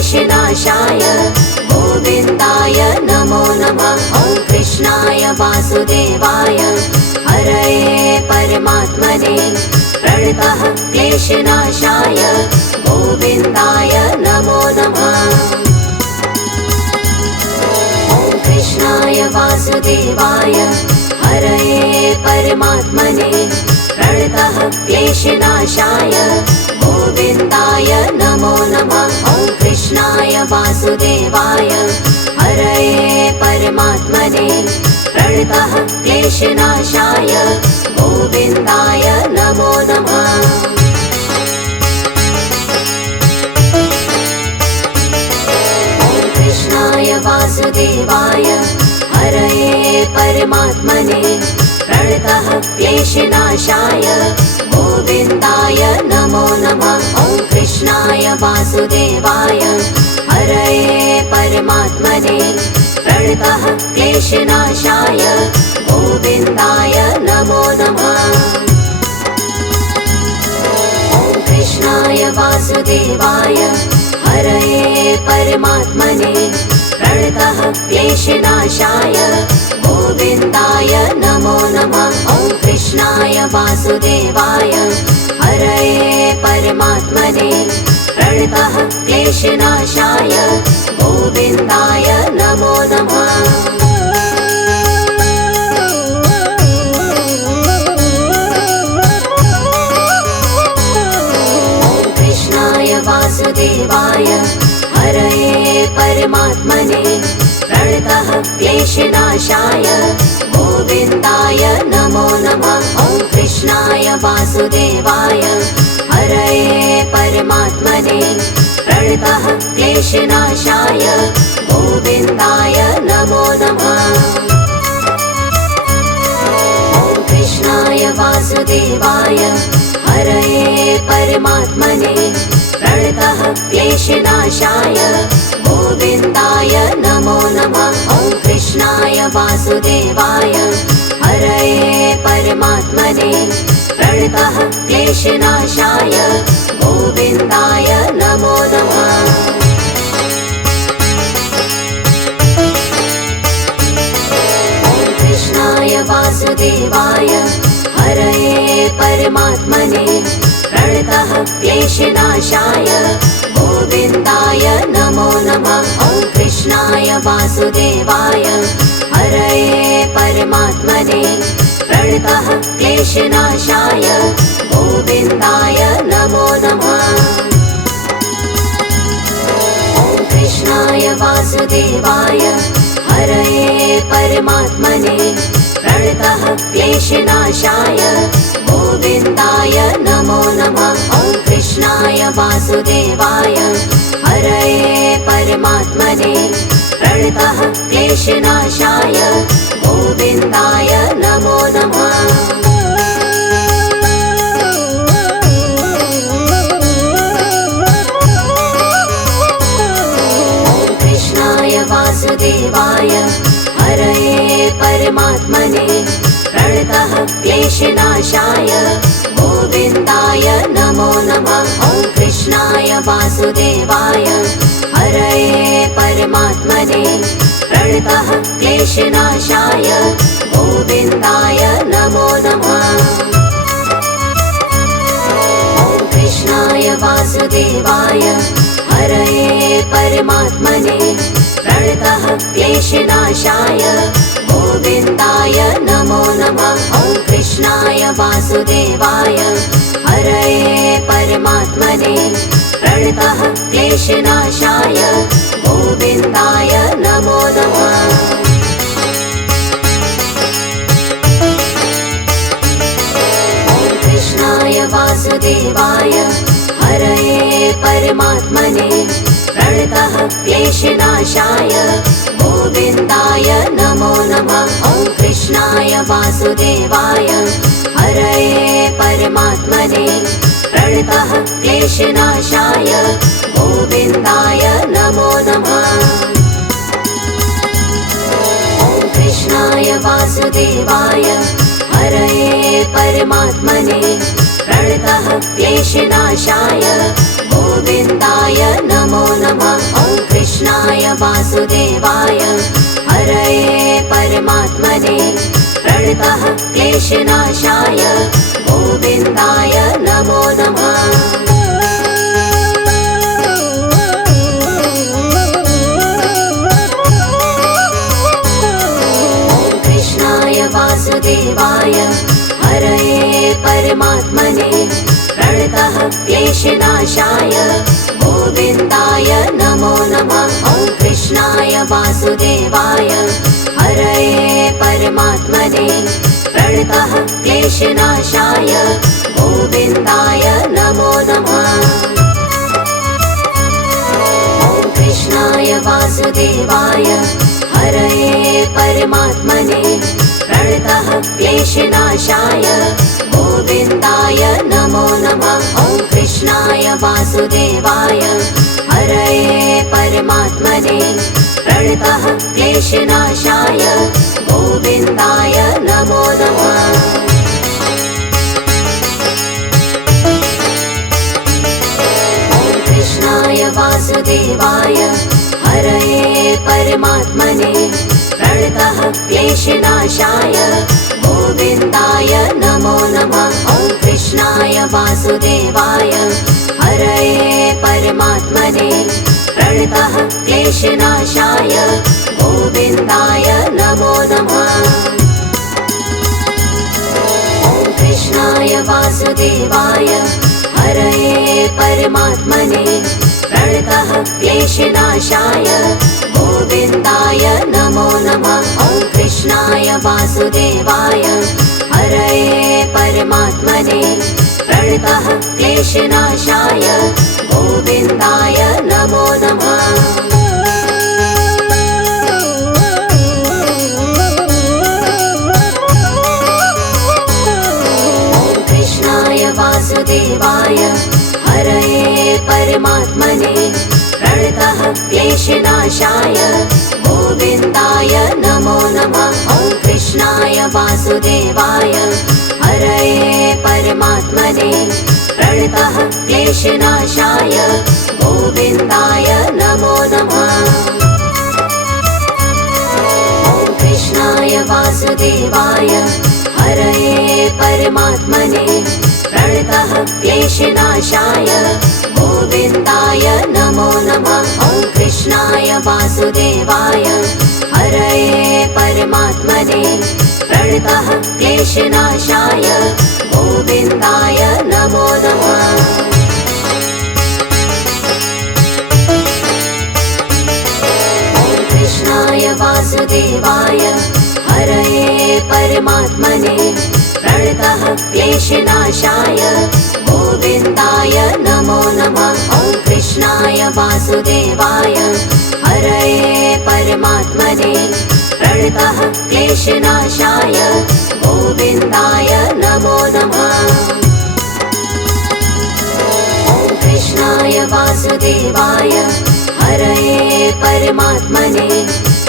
क्लेशनाशाय गोविन्दाय नमो नमः। ॐ कृष्णाय वासुदेवाय हरये परमात्मने प्रणतः क्लेशनाशाय गोविन्दाय नमो नमः। ॐ कृष्णाय वासुदेवाय हरये परमात्मने प्रणतः क्लेशनाशाय गोविन्दाय नमो नमः। ॐ कृष्णाय वासुदेवाय हरये परमात्मने प्रणतः क्लेशनाशाय गोविन्दाय नमो नमः। ॐ कृष्णाय वासुदेवाय हरये परमात्मने प्रणतः क्लेशनाशाय गोविन्दाय नमो नमः। ॐ कृष्णाय वासुदेवाय हरये परमात्मने प्रणतः क्लेशनाशाय गोविन्दाय नमो नमः। ॐ कृष्णाय वासुदेवाय हरये परमात्मने प्रणतः क्लेशनाशाय गोविन्दाय नमो नमः। ॐ कृष्णाय वासुदेवाय हरये परमात्मने प्रणतः क्लेशनाशाय गोविन्दाय नमो नमः। ॐ कृष्णाय वासुदेवाय हरये परमात्मने प्रणतः क्लेशनाशाय गोविन्दाय नमो नमः। ॐ कृष्णाय वासुदेवाय हरये परमात्मने प्रणतः क्लेशनाशाय गोविन्दाय नमो नमः। ॐ कृष्णाय वासुदेवाय हरये परमात्मने प्रणतः क्लेशनाशाय गोविन्दाय नमो नमः। ॐ कृष्णाय वासुदेवाय हरये परमात्मने प्रणतः क्लेशनाशाय गोविन्दाय नमो नमः। ॐ कृष्णाय वासुदेवाय हरये परमात्मने प्रणतः क्लेशनाशाय गोविन्दाय नमो नमः। ॐ कृष्णाय वासुदेवाय हरये परमात्मने प्रणतः क्लेशनाशाय गोविन्दाय नमो नमः। ॐ कृष्णाय वासुदेवाय हरये परमात्मने प्रणतः क्लेशनाशाय गोविन्दाय नमो नमः। ॐ कृष्णाय वासुदेवाय हरये परमात्मने प्रणतः क्लेशनाशाय गोविन्दाय नमो नमः। ॐ कृष्णाय वासुदेवाय हरये परमात्मने प्रणतः क्लेशनाशाय गोविन्दाय नमो नमः। ॐ कृष्णाय वासुदेवाय हरये परमात्मने प्रणतः क्लेशनाशाय गोविन्दाय नमो नमः। ॐ कृष्णाय वासुदेवाय हरये परमात्मने प्रणतः क्लेशनाशाय गोविन्दाय नमो नमः। ॐ कृष्णाय वासुदेवाय हरये परमात्मने प्रणतः क्लेशनाशाय गोविन्दाय नमो नमः। ॐ कृष्णाय वासुदेवाय हरये परमात्मने प्रणतः क्लेशनाशाय गोविन्दाय नमो नमः। ॐ कृष्णाय वासुदेवाय हरये परमात्मने प्रणतः क्लेशनाशाय गोविन्दाय नमो नमः। ॐ कृष्णाय वासुदेवाय हरये परमात्मने प्रणतः क्लेशनाशाय गोविन्दाय नमो नमः। वासुदेवाय हरये परमात्मने प्रणतः क्लेशनाशाय गोविन्दाय नमो नमः। वासुदेवाय हरये परमात्मने प्रणतः क्लेशनाशाय गोविन्दाय नमो नमः। ॐ कृष्णाय वासुदेवाय हरये परमात्मने प्रणतः क्लेशनाशाय गोविन्दाय नमो नमः। ॐ कृष्णाय वासुदेवाय हरये परमात्मने प्रणतः क्लेशनाशाय गोविन्दाय नमो नमः। ॐ कृष्णाय वासुदेवाय हरये परमात्मने प्रणतः क्लेशनाशाय गोविन्दाय नमो नमः। ॐ कृष्णाय वासुदेवाय हरये परमात्मने प्रणतः क्लेशनाशाय गोविन्दाय नमो नमः। ॐ कृष्णाय वासुदेवाय हरये परमात्मने प्रणतः क्लेशनाशाय गोविन्दाय नमो नमः। ॐ कृष्णाय वासुदेवाय हरये परमात्मने प्रणतः क्लेशनाशाय गोविन्दाय नमो नमः। ॐ कृष्णाय वासुदेवाय हरये परमात्मने प्रणतः क्लेशनाशाय गोविन्दाय नमो नमः। ॐ कृष्णाय वासुदेवाय हरये परमात्मने प्रणतः क्लेशनाशाय गोविन्दाय नमो नमः। ॐ कृष्णाय वासुदेवाय हरये परमात्मने प्रणतः क्लेशनाशाय गोविन्दाय नमो नमः। ॐ कृष्णाय वासुदेवाय हरये परमात्मने प्रणतः क्लेशनाशाय गोविन्दाय नमो नमः। ॐ कृष्णाय वासुदेवाय हरये परमात्मने प्रणतः क्लेशनाशाय गोविन्दाय नमो नमः। ॐ कृष्णाय वासुदेवाय हरये परमात्मने प्रणतः क्लेशनाशाय गोविन्दाय नमो नमः। ॐ कृष्णाय वासुदेवाय हरये परमात्मने प्रणतः क्लेशनाशाय गोविन्दाय नमो नमः। ॐ कृष्णाय वासुदेवाय हरये परमात्मने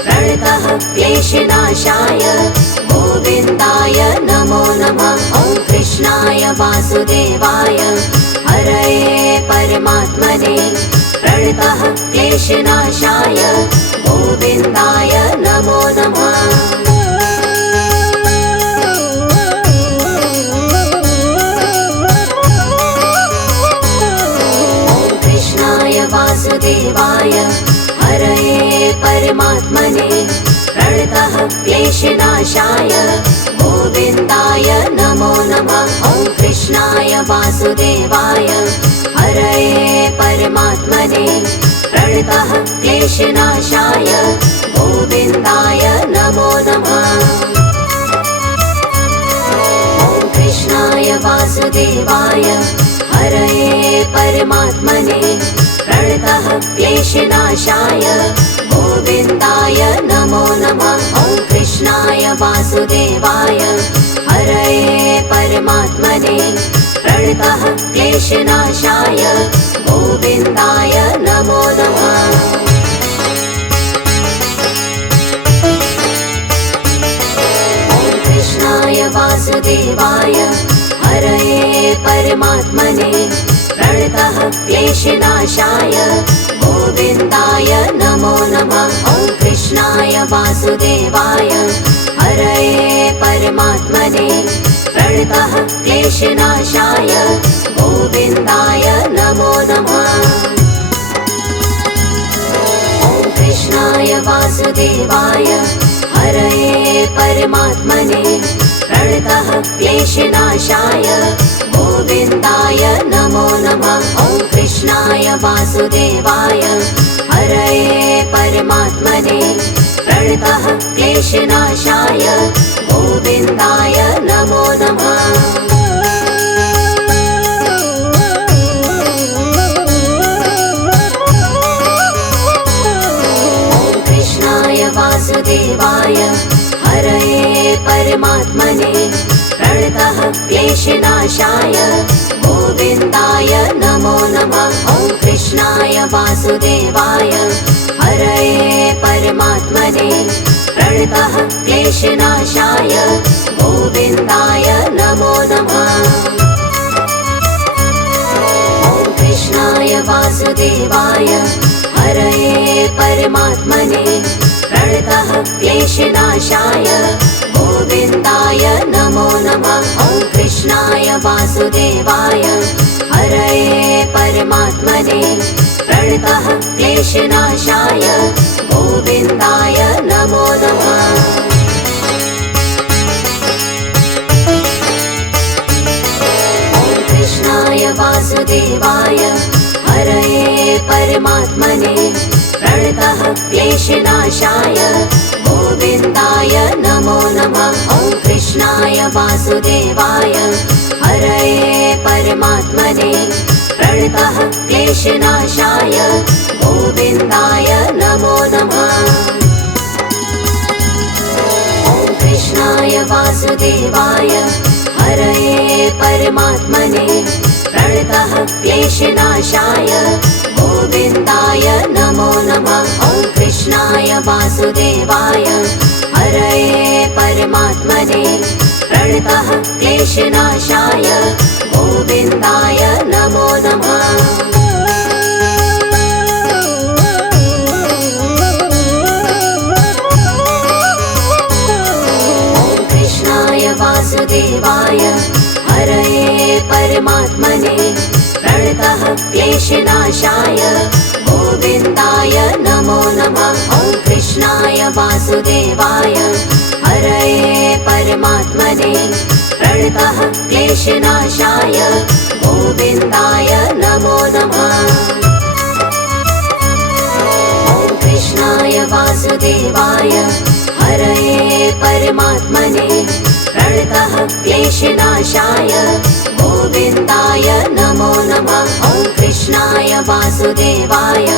प्रणतः क्लेशनाशाय गोविन्दाय नमो नमः। ॐ कृष्णाय वासुदेवाय हरये परमात्मने प्रणतः क्लेशनाशाय गोविन्दाय नमो नमः। ॐ कृष्णाय वासुदेवाय हरये परमात्मने प्रणतः क्लेशनाशाय गोविन्दाय नमो नमः। ॐ कृष्णाय वासुदेवाय हरये परमात्मने प्रणतः क्लेशनाशाय गोविन्दाय नमो नमः। ॐ कृष्णाय वासुदेवाय हरये परमात्मने प्रणतः क्लेशनाशाय गोविन्दाय नमो नमः। ॐ कृष्णाय वासुदेवाय हरये परमात्मने प्रणतः क्लेशनाशाय गोविन्दाय नमो नमः। ॐ कृष्णाय वासुदेवाय हरये परमात्मने प्रणतः क्लेशनाशाय गोविन्दाय नमो नमः। ॐ वासुदेवाय हरये परमात्मने प्रणतः क्लेशनाशाय गोविन्दाय नमो नमः। ॐ कृष्णाय वासुदेवाय हरये परमात्मने प्रणतः क्लेशनाशाय गोविन्दाय नमो नमः। ॐ कृष्णाय वासुदेवाय हरये परमात्मने प्रणतः क्लेशनाशाय गोविन्दाय नमो नमः। ॐ कृष्णाय वासुदेवाय हरये परमात्मने प्रणतः क्लेशनाशाय गोविन्दाय नमो नमः। ॐ कृष्णाय वासुदेवाय हरये परमात्मने प्रणतः क्लेशनाशाय गोविन्दाय नमो नमः। ॐ कृष्णाय वासुदेवाय हरये परमात्मने प्रणतः क्लेशनाशाय गोविन्दाय नमो नमः। ॐ कृष्णाय वासुदेवाय हरये परमात्मने प्रणतः क्लेशनाशाय गोविन्दाय नमो नमः। ॐ कृष्णाय वासुदेवाय हरये परमात्मने प्रणतः क्लेशनाशाय गोविन्दाय नमो नमः। ॐ कृष्णाय वासुदेवाय हरये परमात्मने प्रणतः क्लेशनाशाय गोविन्दाय नमो नमः। ॐ कृष्णाय वासुदेवाय हरये परमात्मने प्रणतः क्लेशनाशाय गोविन्दाय नमो नमः। ॐ कृष्णाय वासुदेवाय हरये परमात्मने प्रणतः क्लेशनाशाय गोविन्दाय नमो नमः। ॐ कृष्णाय वासुदेवाय हरये परमात्मने प्रणतः क्लेशनाशाय गोविन्दाय नमो नमः। ॐ कृष्णाय वासुदेवाय हरये परमात्मने प्रणतः क्लेशनाशाय गोविन्दाय नमो नमः। ॐ कृष्णाय वासुदेवाय हरये परमात्मने प्रणतः क्लेशनाशाय गोविन्दाय नमो नमः। ॐ कृष्णाय वासुदेवाय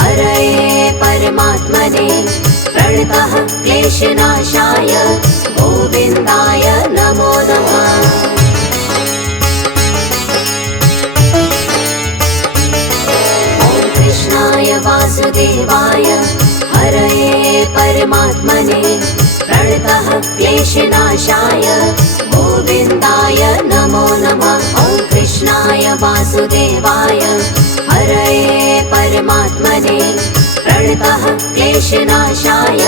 हरये परमात्मने प्रणतः क्लेशनाशाय गोविन्दाय नमो नमः। ॐ कृष्णाय वासुदेवाय हरये परमात्मने प्रणतः क्लेशनाशाय गोविन्दाय नमो नमः। ॐ कृष्णाय वासुदेवाय हरये परमात्मने प्रणतः क्लेशनाशाय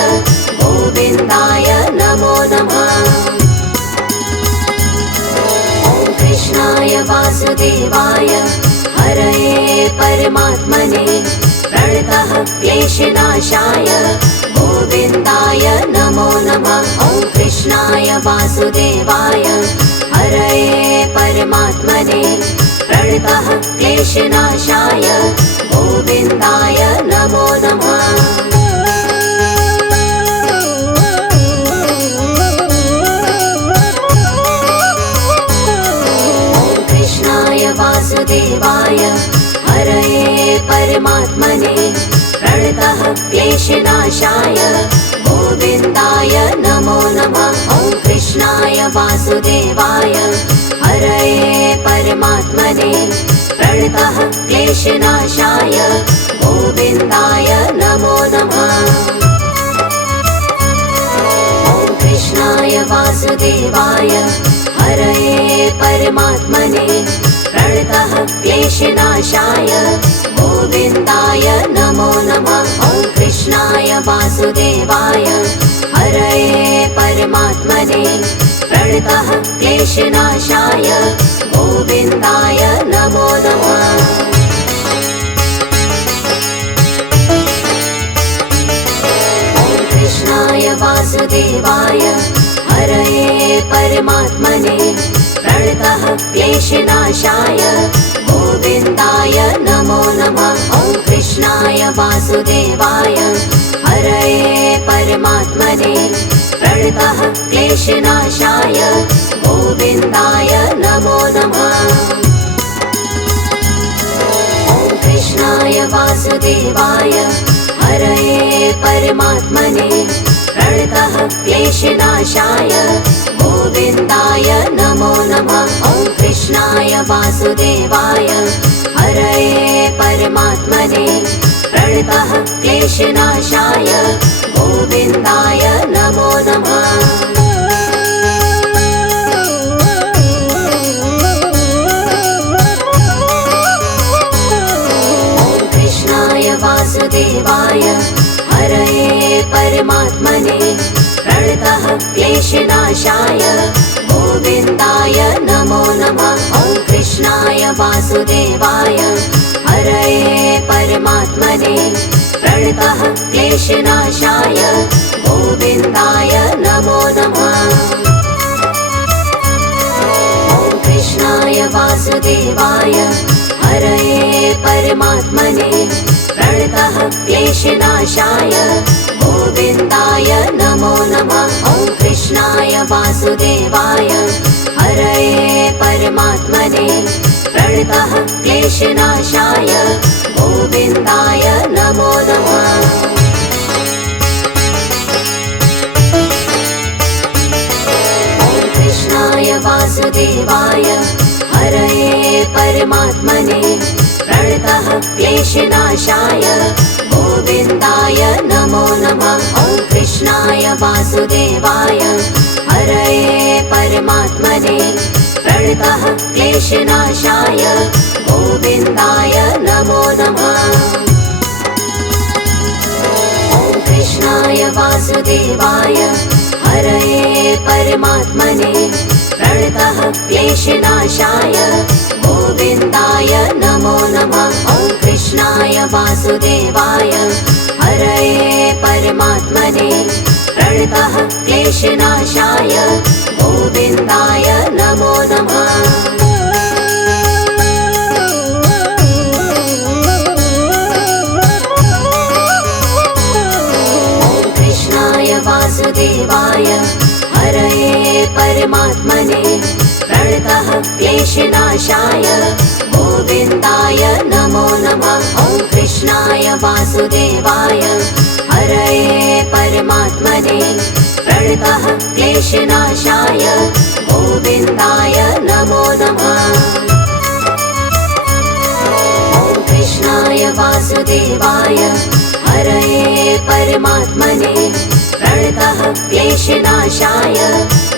गोविन्दाय नमो नमः। ॐ कृष्णाय वासुदेवाय हरये परमात्मने प्रणतः क्लेशनाशाय गोविन्दाय नमो नमः। ॐ कृष्णाय वासुदेवाय हरये परमात्मने प्रणतः क्लेशनाशाय गोविन्दाय नमो नमः। ॐ कृष्णाय वासुदेवाय हरये परमात्मने प्रणतः क्लेशनाशाय गोविन्दाय नमो नमः। ॐ कृष्णाय वासुदेवाय हरये परमात्मने प्रणतः क्लेशनाशाय गोविन्दाय नमो नमः। ॐ कृष्णाय वासुदेवाय हरये परमात्मने प्रणतः क्लेशनाशाय गोविन्दाय नमो नमः। ॐ कृष्णाय वासुदेवाय वासुदेवाय हरये परमात्मने प्रणतः क्लेशनाशाय गोविन्दाय नमो नमः। कृष्णाय वासुदेवाय हरये परमात्मने प्रणतः क्लेशनाशाय गोविन्दाय नमो नमः। ॐ कृष्णाय वासुदेवाय हरये परमात्मने प्रणतः क्लेशनाशाय गोविन्दाय नमो नमः। ॐ कृष्णाय वासुदेवाय हरये परमात्मने प्रणतः क्लेशनाशाय गोविन्दाय नमो नमः। ॐ कृष्णाय वासुदेवाय हरये परमात्मने प्रणतः क्लेशनाशाय गोविन्दाय नमो नमः। वासुदेवाय हरये परमात्मने प्रणतः क्लेशनाशाय गोविन्दाय नमो नमः। ॐ कृष्णाय वासुदेवाय हरये परमात्मने प्रणतः क्लेशनाशाय गोविन्दाय नमो नमः। ॐ कृष्णाय वासुदेवाय हरये परमात्मने प्रणतः क्लेशनाशाय गोविन्दाय नमो नमः। ॐ कृष्णाय वासुदेवाय हरये परमात्मने प्रणतः क्लेशनाशाय गोविन्दाय नमो नमः। ॐ कृष्णाय वासुदेवाय हरये परमात्मने प्रणतः क्लेशनाशाय गोविन्दाय नमो नमः। ॐ कृष्णाय वासुदेवाय हरये परमात्मने प्रणतः क्लेशनाशाय गोविन्दाय नमो नमः। ॐ कृष्णाय वासुदेवाय हरये परमात्मने प्रणतः क्लेशनाशाय गोविन्दाय नमो नमः। ॐ कृष्णाय वासुदेवाय हरये परमात्मने प्रणतः क्लेशनाशाय गोविन्दाय नमो नमः। ॐ कृष्णाय वासुदेवाय हरये परमात्मने प्रणतः क्लेशनाशाय गोविन्दाय नमो नमः। ॐ कृष्णाय वासुदेवाय हरये परमात्मने प्रणतः क्लेशनाशाय गोविन्दाय नमो नमः। ॐ कृष्णाय वासुदेवाय हरये परमात्मने प्रणतः क्लेशनाशाय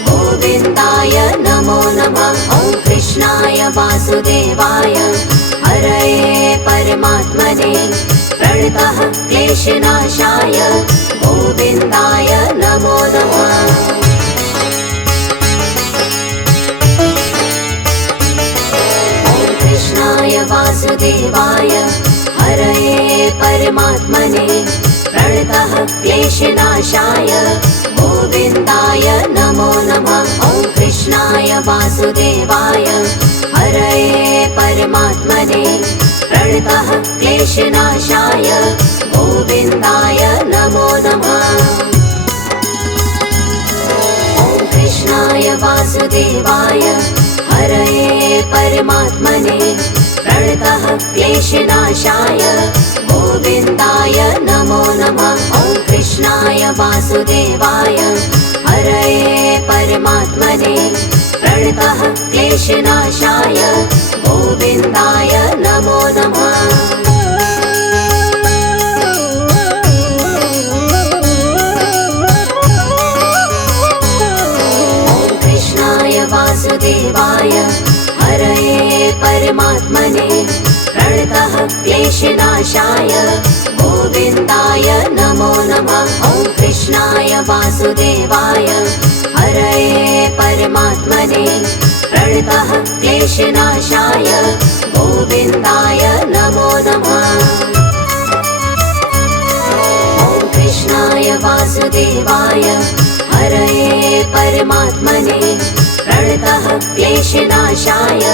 गोविन्दाय नमो नमः। ॐ कृष्णाय वासुदेवाय हरये परमात्मने प्रणतः क्लेशनाशाय गोविन्दाय नमो नमः। ॐ कृष्णाय वासुदेवाय हरये परमात्मने प्रणतः क्लेशनाशाय गोविन्दाय नमो नमः। ॐ कृष्णाय वासुदेवाय हरये परमात्मने प्रणतः क्लेशनाशाय गोविन्दाय नमो नमः। ॐ कृष्णाय वासुदेवाय हरये परमात्मने प्रणतः क्लेशनाशाय गोविन्दाय नमो नमः। ॐ कृष्णाय वासुदेवाय हरये परमात्मने प्रणतः क्लेशनाशाय गोविन्दाय नमो नमः। ॐ कृष्णाय वासुदेवाय हरये परमात्मने प्रणतः क्लेशनाशाय गोविन्दाय नमो नमः। कृष्णाय वासुदेवाय हरये परमात्मने प्रणतः क्लेशनाशाय गोविन्दाय नमो नमः। ॐ कृष्णाय वासुदेवाय हरये परमात्मने प्रणतः क्लेशनाशाय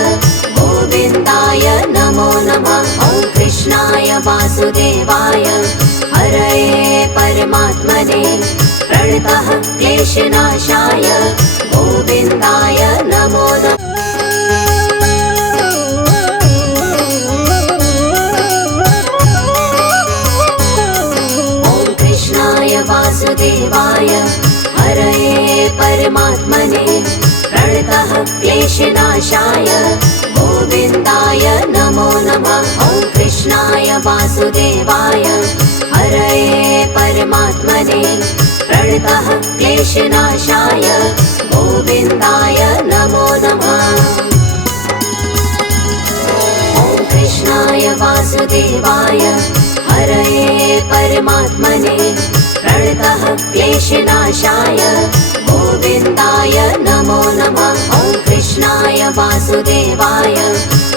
गोविन्दाय नमो नमः। ॐ कृष्णाय वासुदेवाय हरये परमात्मने प्रणतः क्लेशनाशाय गोविन्दाय नमो नमः। ॐ कृष्णाय वासुदेवाय हरये परमात्मने प्रणतः क्लेशनाशाय गोविन्दाय नमो नमः। ॐ कृष्णाय वासुदेवाय हरये परमात्मने प्रणतः क्लेशनाशाय गोविन्दाय नमो नमः। ॐ कृष्णाय वासुदेवाय हरये परमात्मने प्रणतः क्लेशनाशाय गोविन्दाय नमो नमः। ॐ कृष्णाय वासुदेवाय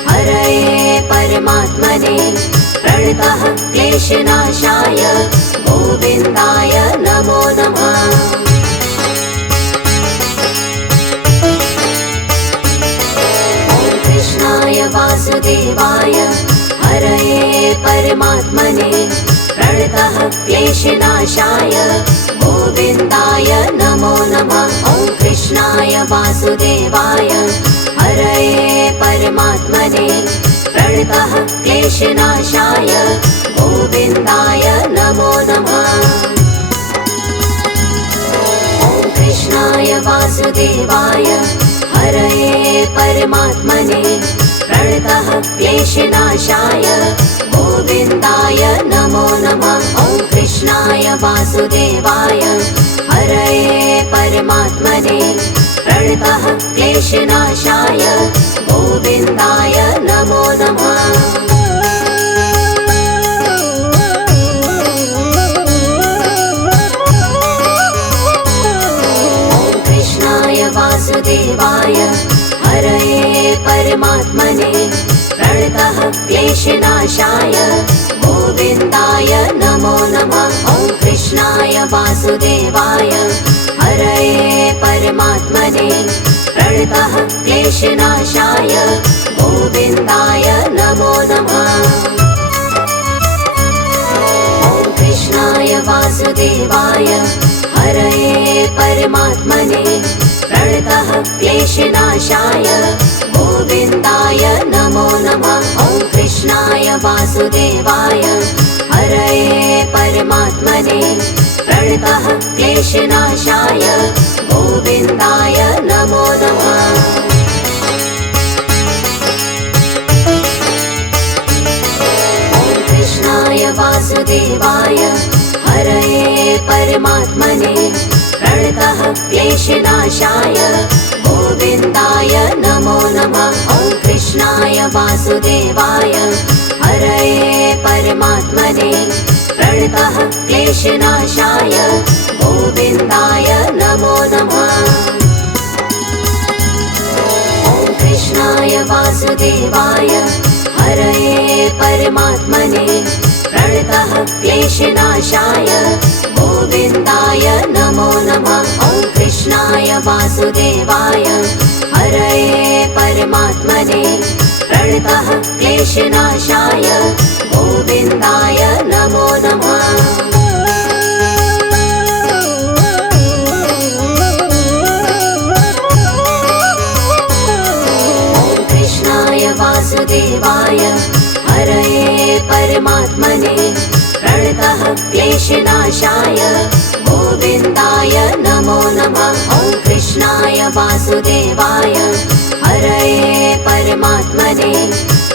हरये परमात्मने प्रणतः क्लेशनाशाय गोविन्दाय नमो नमः। ॐ कृष्णाय वासुदेवाय हरये परमात्मने प्रणतः क्लेशनाशाय गोविन्दाय नमो नमः। ॐ कृष्णाय वासुदेवाय हरये परमात्मने प्रणतः क्लेशनाशाय गोविन्दाय नमो नमः। ॐ कृष्णाय वासुदेवाय हरये परमात्मने प्रणतः क्लेशनाशाय गोविन्दाय नमो नमः। ॐ कृष्णाय वासुदेवाय हरये परमात्मने प्रणतः क्लेशनाशाय गोविन्दाय नमो नमः। ॐ कृष्णाय वासुदेवाय हरये परमात्मने प्रणतः क्लेशनाशाय गोविन्दाय नमो नमः। ॐ कृष्णाय वासुदेवाय हरये परमात्मने प्रणतः क्लेशनाशाय गोविन्दाय नमो नमः। ॐ कृष्णाय वासुदेवाय हरये परमात्मने प्रणतः क्लेशनाशाय गोविन्दाय नमो नमः। ॐ कृष्णाय वासुदेवाय हरये परमात्मने प्रणतः क्लेशनाशाय गोविन्दाय नमो नमः। ॐ कृष्णाय वासुदेवाय हरये परमात्मने प्रणतः क्लेशनाशाय गोविन्दाय नमो नमः। ॐ कृष्णाय वासुदेवाय हरये परमात्मने प्रणतः क्लेशनाशाय गोविन्दाय नमो नमः। ॐ कृष्णाय वासुदेवाय हरये परमात्मने प्रणतः क्लेशनाशाय गोविन्दाय नमो नमः। ॐ कृष्णाय वासुदेवाय हरये परमात्मने प्रणतः क्लेशनाशाय गोविन्दाय नमो नमः। ॐ कृष्णाय वासुदेवाय हरये परमात्मने प्रणतः क्लेशनाशाय गोविन्दाय नमो नमः। ॐ कृष्णाय वासुदेवाय हरये परमात्मने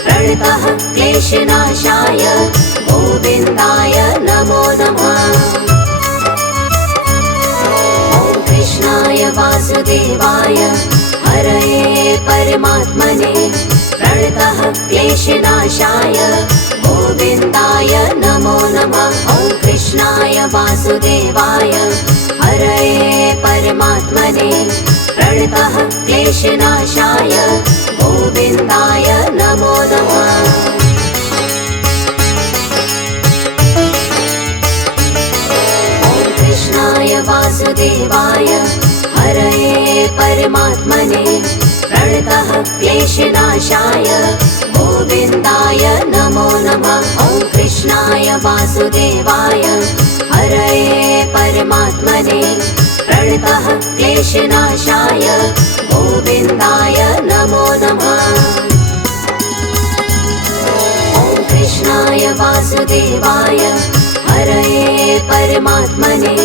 प्रणतः क्लेशनाशाय गोविन्दाय नमो नमः। ॐ कृष्णाय वासुदेवाय हरये परमात्मने प्रणतः क्लेशनाशाय गोविन्दाय नमो नमः। ॐ कृष्णाय वासुदेवाय प्रणतः क्लेशनाशाय गोविन्दाय नमो नमः। कृष्णाय वासुदेवाय हरये परमात्मने प्रणतः क्लेशनाशाय गोविन्दाय नमो नमः। ॐ कृष्णाय वासुदेवाय हरये परमात्मने प्रणतः क्लेशनाशाय गोविन्दाय नमो नमः। ॐ कृष्णाय वासुदेवाय हरये परमात्मने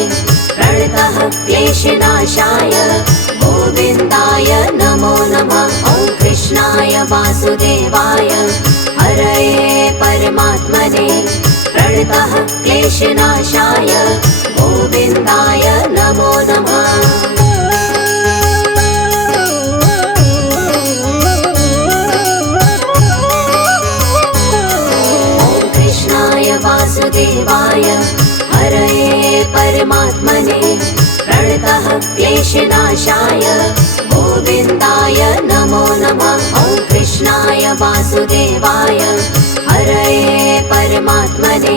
प्रणतः क्लेशनाशाय गोविन्दाय नमो नमः। ॐ कृष्णाय वासुदेवाय हरये परमात्मने प्रणतः क्लेशनाशाय गोविन्दाय नमो नमः। वासुदेवाय हरये परमात्मने प्रणतः क्लेशनाशाय गोविन्दाय नमो नमः। ॐ कृष्णाय वासुदेवाय हरये परमात्मने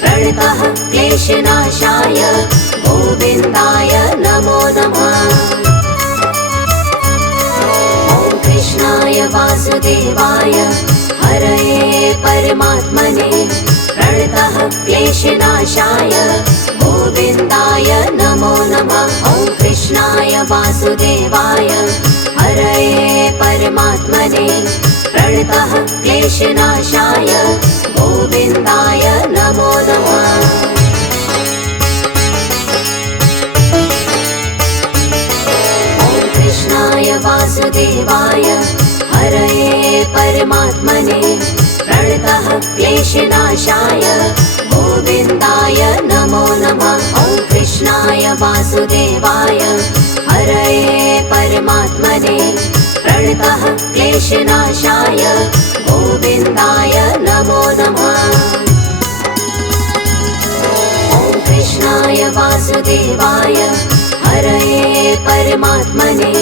प्रणतः क्लेशनाशाय गोविन्दाय नमो नमः। ॐ कृष्णाय वासुदेवाय हरये परमात्मने प्रणतः क्लेशनाशाय गोविन्दाय नमो नमः। ॐ कृष्णाय वासुदेवाय हरये परमात्मने प्रणतः क्लेशनाशाय गोविन्दाय नमो नमः। ॐ कृष्णाय वासुदेवाय हरये परमात्मने प्रणतः क्लेशनाशाय गोविन्दाय नमो नमः। ॐ कृष्णाय वासुदेवाय हरये परमात्मने प्रणतः क्लेशनाशाय गोविन्दाय नमो नमः। ॐ कृष्णाय वासुदेवाय हरये परमात्मने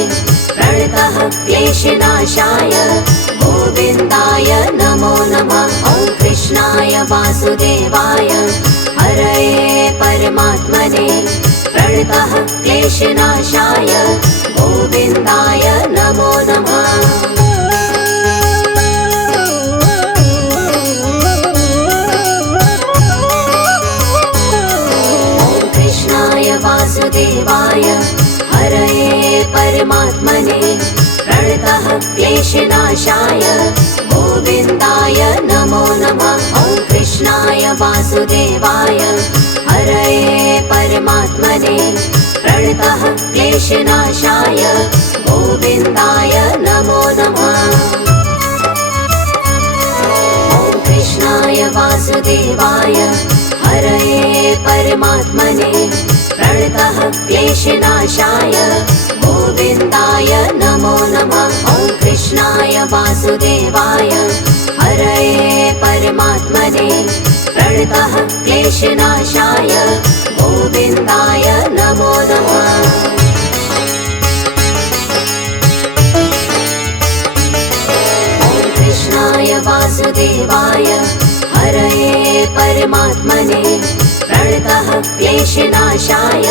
प्रणतः क्लेशनाशाय गोविन्दाय नमो नमः। ॐ कृष्णाय वासुदेवाय हरये परमात्मने प्रणतः क्लेशनाशाय गोविन्दाय नमो नमः। ॐ कृष्णाय वासुदेवाय हरये परमात्मने प्रणतः क्लेशनाशाय गोविन्दाय नमो नमः। ॐ कृष्णाय वासुदेवाय हरये परमात्मने प्रणतः क्लेशनाशाय गोविन्दाय नमो नमः। ॐ कृष्णाय वासुदेवाय हरये परमात्मने प्रणतः क्लेशनाशाय गोविन्दाय नमो नमः। ॐ कृष्णाय वासुदेवाय हरये परमात्मने प्रणतः क्लेशनाशाय गोविन्दाय नमो नमः। ॐ कृष्णाय वासुदेवाय हरये परमात्मने प्रणतः क्लेशनाशाय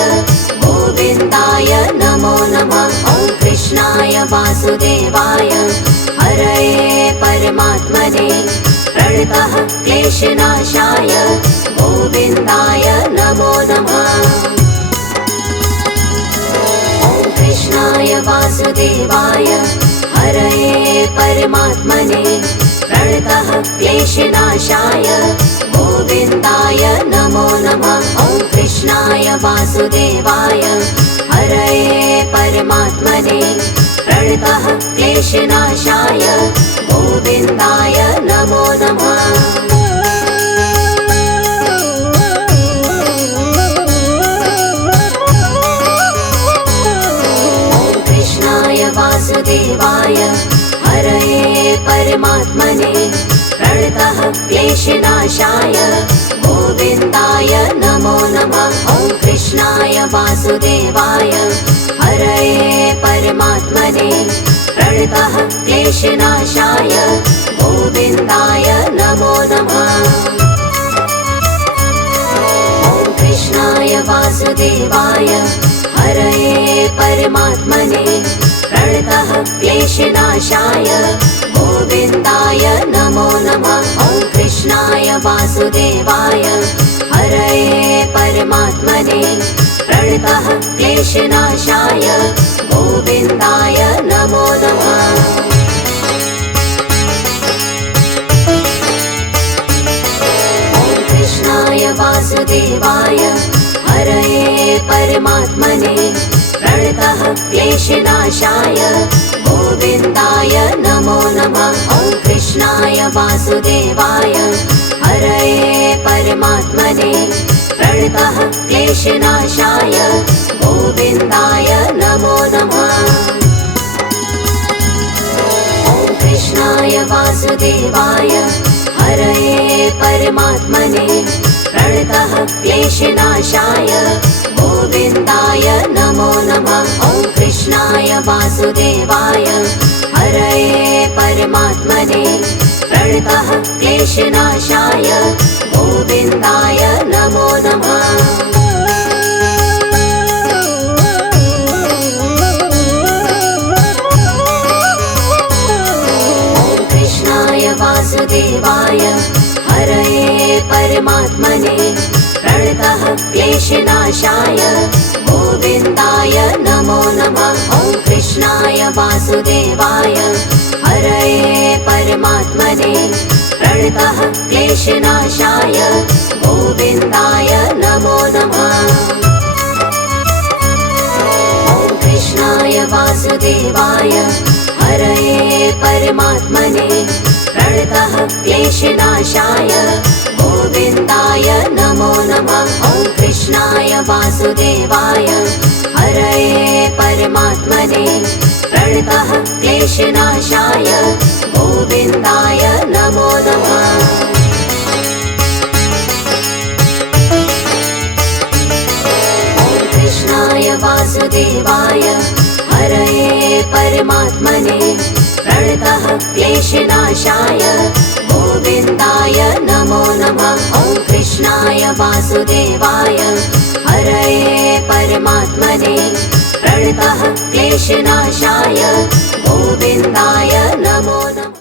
गोविन्दाय नमो नमः। ॐ कृष्णाय वासुदेवाय हरये परमात्मने प्रणतः क्लेशनाशाय गोविन्दाय नमो नमः। ॐ कृष्णाय वासुदेवाय हरये परमात्मने प्रणतः क्लेशनाशाय गोविन्दाय नमो नमः। ॐ कृष्णाय वासुदेवाय हरये परमात्मने प्रणतः क्लेशनाशाय गोविन्दाय नमो नमः। ॐ कृष्णाय वासुदेवाय हरये परमात्मने प्रणतः क्लेशनाशाय गोविन्दाय नमो नमः। ॐ कृष्णाय वासुदेवाय हरये परमात्मने क्लेशनाशाय गोविन्दाय नमो नमः। ॐ कृष्णाय वासुदेवाय हरये परमात्मने प्रणतः क्लेशनाशाय गोविन्दाय नमो नमः। ॐ कृष्णाय वासुदेवाय हरये परमात्मने प्रणतः क्लेशनाशाय गोविन्दाय नमो नमः। ॐ कृष्णाय वासुदेवाय हरये परमात्मने प्रणतः क्लेशनाशाय गोविन्दाय नमो नमः। ॐ कृष्णाय वासुदेवाय हरये परमात्मने प्रणतः क्लेशनाशाय गोविन्दाय नमो नमः। ॐ कृष्णाय वासुदेवाय हरये परमात्मने प्रणतः क्लेशनाशाय गोविन्दाय नमो नमः। ॐ कृष्णाय वासुदेवाय हरये परमात्मने प्रणतः क्लेशनाशाय गोविन्दाय नमो नमः। ॐ कृष्णाय वासुदेवाय हरये परमात्मने प्रणतः क्लेशनाशाय गोविन्दाय नमो नमः। ॐ कृष्णाय वासुदेवाय हरये परमात्मने प्रणतः क्लेशनाशाय गोविन्दाय नमो नमः। ॐ कृष्णाय वासुदेवाय हरये परमात्मने प्रणतः क्लेशनाशाय गोविन्दाय नमो नमः। ॐ कृष्णाय वासुदेवाय हरये परमात्मने प्रणतः क्लेशनाशाय गोविन्दाय नमो नमः। ॐ कृष्णाय वासुदेवाय हरये परमात्मने प्रणतः क्लेशनाशाय गोविन्दाय नमो नमः। ॐ कृष्णाय वासुदेवाय हरये परमात्मने प्रणतः क्लेशनाशाय